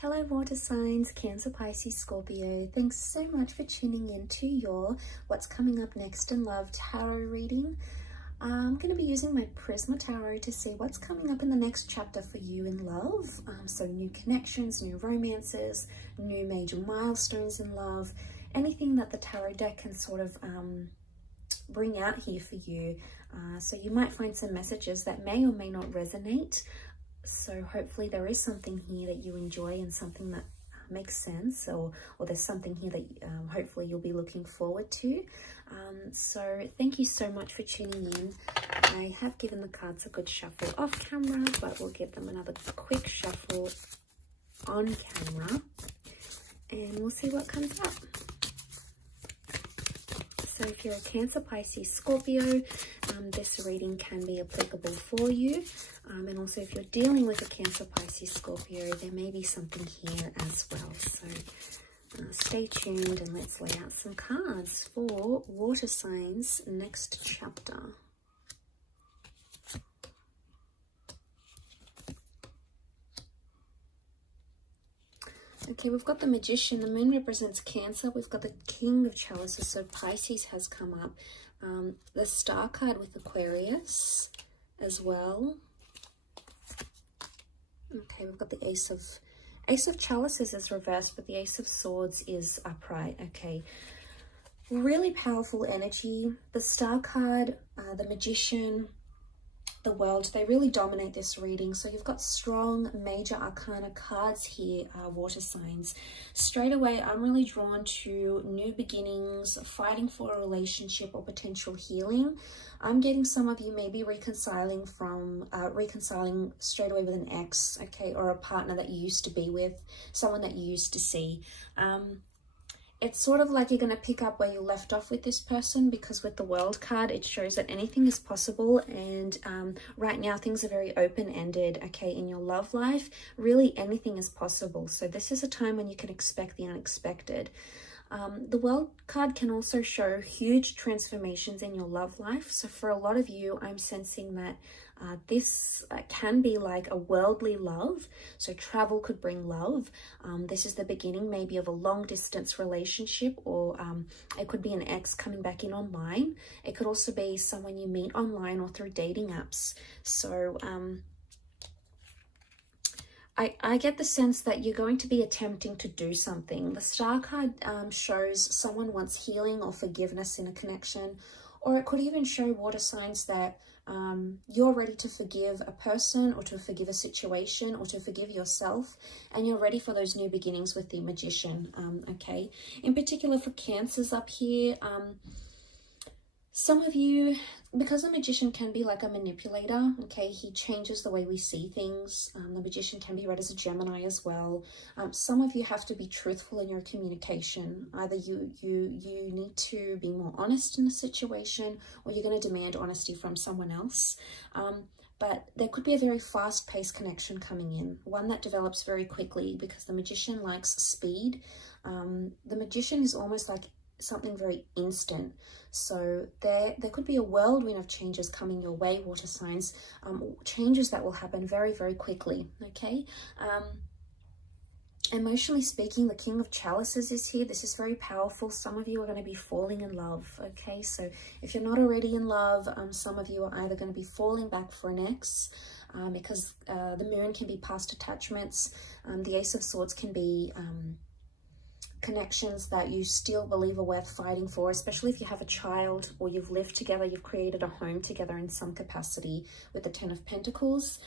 Hello water signs, Cancer, Pisces, Scorpio. Thanks so much for tuning in to your What's Coming Up Next in Love tarot reading. I'm going to be using my Prisma Tarot to see what's coming up in the next chapter for you in love. So new connections, new romances, new major milestones in love, anything that the tarot deck can sort of bring out here for you. So you might find some messages that may or may not resonate. So hopefully there is something here that you enjoy and something that makes sense, or there's something here that hopefully you'll be looking forward to. So thank you so much for tuning in. I have given the cards a good shuffle off camera, but we'll give them another quick shuffle on camera and we'll see what comes up. So if you're a Cancer, Pisces, Scorpio, this reading can be applicable for you. And also if you're dealing with a Cancer, Pisces, Scorpio, there may be something here as well. So stay tuned and let's lay out some cards for water signs next chapter. Okay, we've got the Magician. The Moon represents Cancer. We've got the King of Chalices, so Pisces has come up. The Star card with Aquarius as well. Okay, we've got the Ace of Chalices is reversed, but the Ace of Swords is upright. Okay, really powerful energy. The Star card, the Magician, the World, they really dominate this reading. So you've got strong major arcana cards here, water signs. Straight away, I'm really drawn to new beginnings, fighting for a relationship or potential healing. I'm getting some of you maybe reconciling straight away with an ex, okay, or a partner that you used to be with, someone that you used to see. It's sort of like you're going to pick up where you left off with this person, because with the World card, it shows that anything is possible. And right now, things are very open-ended, okay, in your love life. Really, anything is possible. So this is a time when you can expect the unexpected. The World card can also show huge transformations in your love life. So for a lot of you, I'm sensing that this can be like a worldly love. So travel could bring love. This is the beginning maybe of a long distance relationship, or it could be an ex coming back in online. It could also be someone you meet online or through dating apps. So I get the sense that you're going to be attempting to do something. The Star card shows someone wants healing or forgiveness in a connection, or it could even show water signs that you're ready to forgive a person, or to forgive a situation, or to forgive yourself, and you're ready for those new beginnings with the Magician. Okay, in particular for Cancers up here, some of you, because the Magician can be like a manipulator, okay, he changes the way we see things. The Magician can be read as a Gemini as well. Some of you have to be truthful in your communication. Either you need to be more honest in a situation, or you're going to demand honesty from someone else. But there could be a very fast-paced connection coming in, one that develops very quickly, because the Magician likes speed. The Magician is almost like something very instant. So there could be a whirlwind of changes coming your way, water signs, changes that will happen very, very quickly, okay? Emotionally speaking, the King of Chalices is here. This is very powerful. Some of you are going to be falling in love, okay? So if you're not already in love, some of you are either going to be falling back for an ex, because the Moon can be past attachments. The Ace of Swords can be connections that you still believe are worth fighting for, especially if you have a child or you've lived together, you've created a home together in some capacity. With the Ten of Pentacles,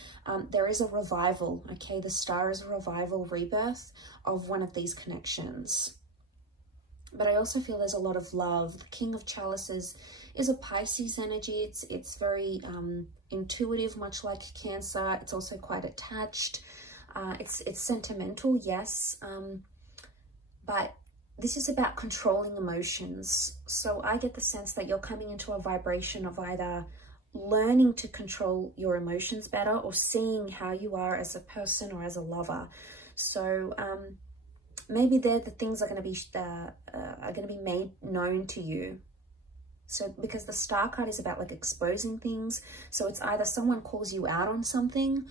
there is a revival, okay? The Star is a revival, rebirth of one of these connections. But I also feel there's a lot of love. The King of Chalices is a Pisces energy. It's very intuitive, much like Cancer. It's also quite attached. It's sentimental, yes. But this is about controlling emotions. So I get the sense that you're coming into a vibration of either learning to control your emotions better, or seeing how you are as a person or as a lover. So maybe the things are going to be made known to you. So because the Star card is about like exposing things. So it's either someone calls you out on something,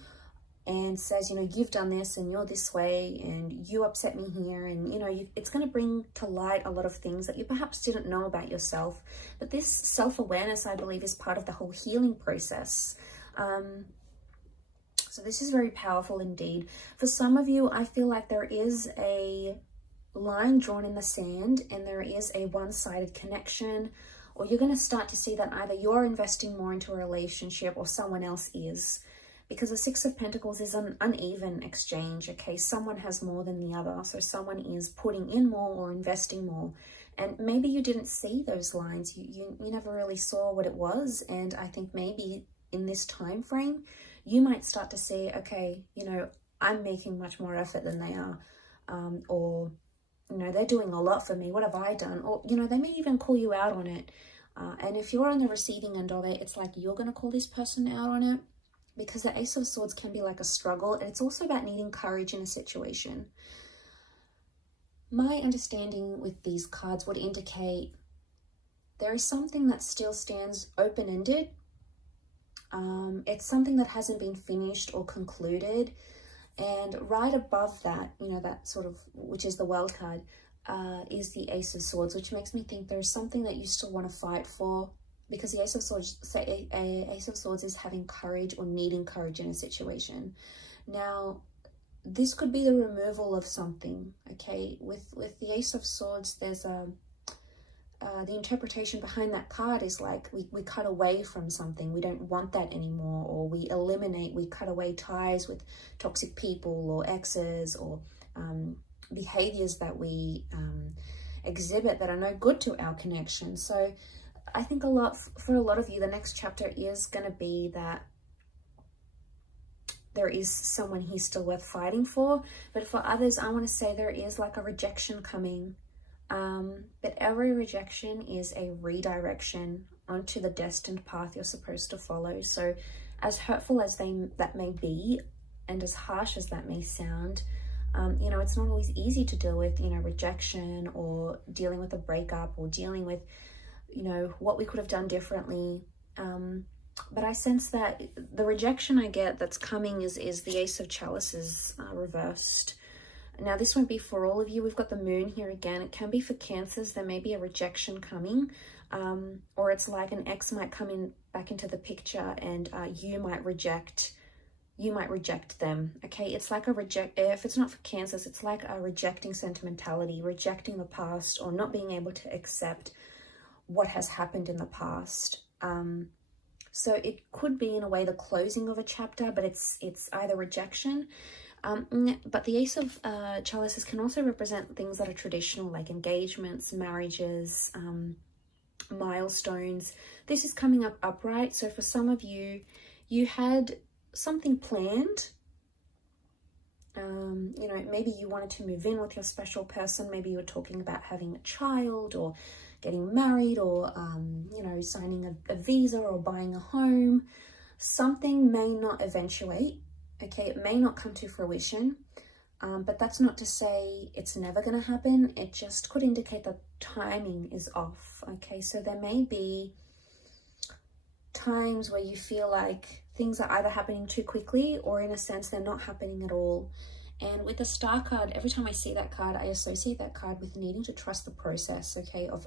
and says, you know, you've done this and you're this way and you upset me here. And, you know, it's going to bring to light a lot of things that you perhaps didn't know about yourself. But this self-awareness, I believe, is part of the whole healing process. So this is very powerful indeed. For some of you, I feel like there is a line drawn in the sand and there is a one-sided connection, or you're going to start to see that either you're investing more into a relationship or someone else is. Because the Six of Pentacles is an uneven exchange, okay? Someone has more than the other. So someone is putting in more or investing more. And maybe you didn't see those lines. You never really saw what it was. And I think maybe in this time frame, you might start to see, okay, you know, I'm making much more effort than they are. Or, you know, they're doing a lot for me. What have I done? Or, you know, they may even call you out on it. And if you're on the receiving end of it, it's like you're going to call this person out on it. Because the Ace of Swords can be like a struggle. And it's also about needing courage in a situation. My understanding with these cards would indicate there is something that still stands open-ended. It's something that hasn't been finished or concluded. And right above that, you know, that sort of, which is the World card, is the Ace of Swords, which makes me think there's something that you still want to fight for. Because the Ace of Swords, say Ace of Swords is having courage or needing courage in a situation. Now, this could be the removal of something, okay? With the Ace of Swords, there's the interpretation behind that card is like we cut away from something. We don't want that anymore, or we eliminate, we cut away ties with toxic people or exes or behaviors that we exhibit that are no good to our connection. So I think for a lot of you, the next chapter is going to be that there is someone here still worth fighting for. But for others, I want to say there is like a rejection coming. But every rejection is a redirection onto the destined path you're supposed to follow. So as hurtful as that may be, and as harsh as that may sound, you know, it's not always easy to deal with, you know, rejection or dealing with a breakup or dealing with, you know, what we could have done differently. But I sense that the rejection I get that's coming is the Ace of Chalices reversed. Now, this won't be for all of you. We've got the Moon here again. It can be for Cancers. There may be a rejection coming. Or it's like an ex might come in back into the picture and you might reject them. Okay, it's like if it's not for Cancers, it's like a rejecting sentimentality, rejecting the past, or not being able to accept what has happened in the past. So it could be in a way the closing of a chapter, but it's either rejection. But the Ace of Chalices can also represent things that are traditional, like engagements, marriages, milestones. This is coming up upright. So for some of you, you had something planned. You know, maybe you wanted to move in with your special person. Maybe you were talking about having a child or getting married or, you know, signing a visa or buying a home. Something may not eventuate. Okay, it may not come to fruition, but that's not to say it's never going to happen. It just could indicate that timing is off. Okay, so there may be times where you feel like things are either happening too quickly or in a sense they're not happening at all. And with the Star card, every time I see that card, I associate that card with needing to trust the process, okay, of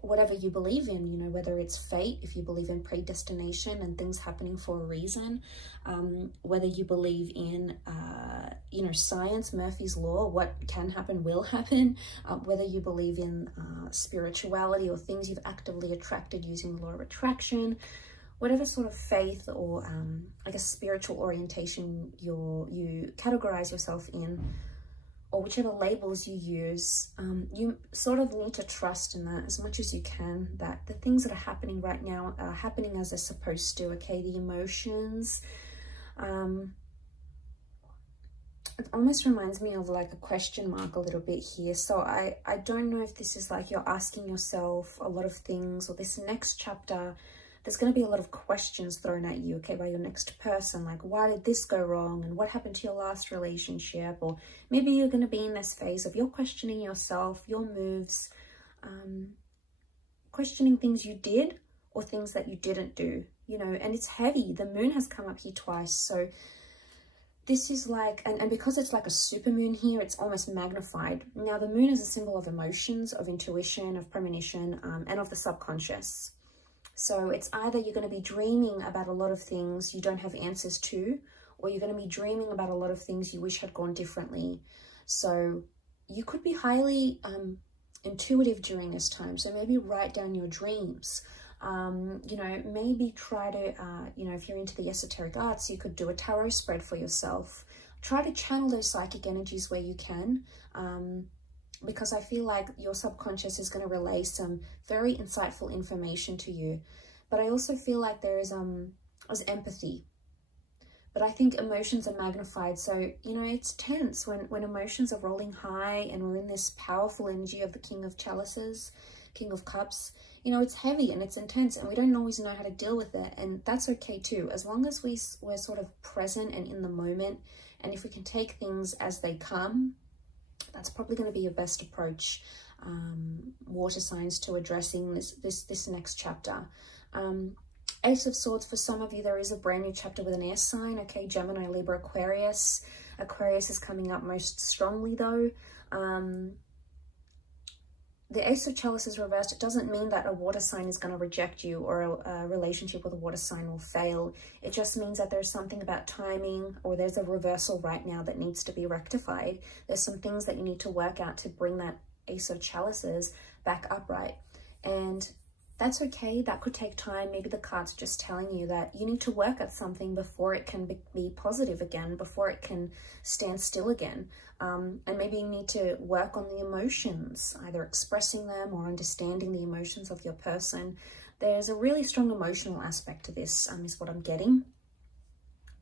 whatever you believe in, you know, whether it's fate, if you believe in predestination and things happening for a reason, whether you believe in, you know, science, Murphy's Law, what can happen will happen, whether you believe in spirituality or things you've actively attracted using the law of attraction, whatever sort of faith or, I guess, spiritual orientation you categorize yourself in, or whichever labels you use, you sort of need to trust in that as much as you can, that the things that are happening right now are happening as they're supposed to, okay? The emotions, it almost reminds me of like a question mark a little bit here. So I don't know if this is like you're asking yourself a lot of things, or this next chapter, there's going to be a lot of questions thrown at you, okay, by your next person, like, why did this go wrong, and what happened to your last relationship? Or maybe you're going to be in this phase of you're questioning yourself, your moves, questioning things you did or things that you didn't do, you know, and it's heavy. The Moon has come up here twice, so this is like, and because it's like a super moon here, it's almost magnified. Now, the moon is a symbol of emotions, of intuition, of premonition, and of the subconscious. So it's either you're going to be dreaming about a lot of things you don't have answers to, or you're going to be dreaming about a lot of things you wish had gone differently. So you could be highly intuitive during this time. So maybe write down your dreams. You know, maybe try to, you know, if you're into the esoteric arts, you could do a tarot spread for yourself. Try to channel those psychic energies where you can, because I feel like your subconscious is going to relay some very insightful information to you. But I also feel like there is empathy. But I think emotions are magnified. So, you know, it's tense when emotions are rolling high and we're in this powerful energy of the King of Chalices, King of Cups. You know, it's heavy and it's intense and we don't always know how to deal with it. And that's okay too, as long as we're sort of present and in the moment. And if we can take things as they come, that's probably going to be your best approach, water signs, to addressing this next chapter. Ace of Swords, for some of you, there is a brand new chapter with an air sign. Okay, Gemini, Libra, Aquarius. Aquarius is coming up most strongly though. The Ace of Chalices reversed, it doesn't mean that a water sign is going to reject you or a relationship with a water sign will fail. It just means that there's something about timing, or there's a reversal right now that needs to be rectified. There's some things that you need to work out to bring that Ace of Chalices back upright. And that's okay. That could take time. Maybe the card's just telling you that you need to work at something before it can be positive again, before it can stand still again. And maybe you need to work on the emotions, either expressing them or understanding the emotions of your person. There's a really strong emotional aspect to this, is what I'm getting.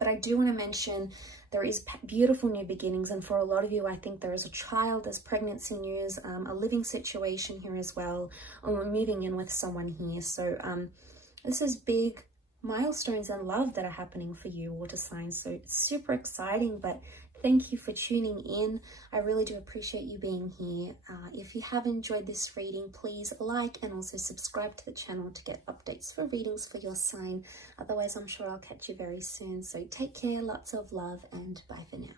But I do want to mention there is beautiful new beginnings. And for a lot of you, I think there is a child, there's pregnancy news, a living situation here as well. And we're moving in with someone here. So this is big milestones in love that are happening for you, water signs. So it's super exciting, but thank you for tuning in. I really do appreciate you being here. If you have enjoyed this reading, please like and also subscribe to the channel to get updates for readings for your sign. Otherwise, I'm sure I'll catch you very soon. So take care, lots of love, and bye for now.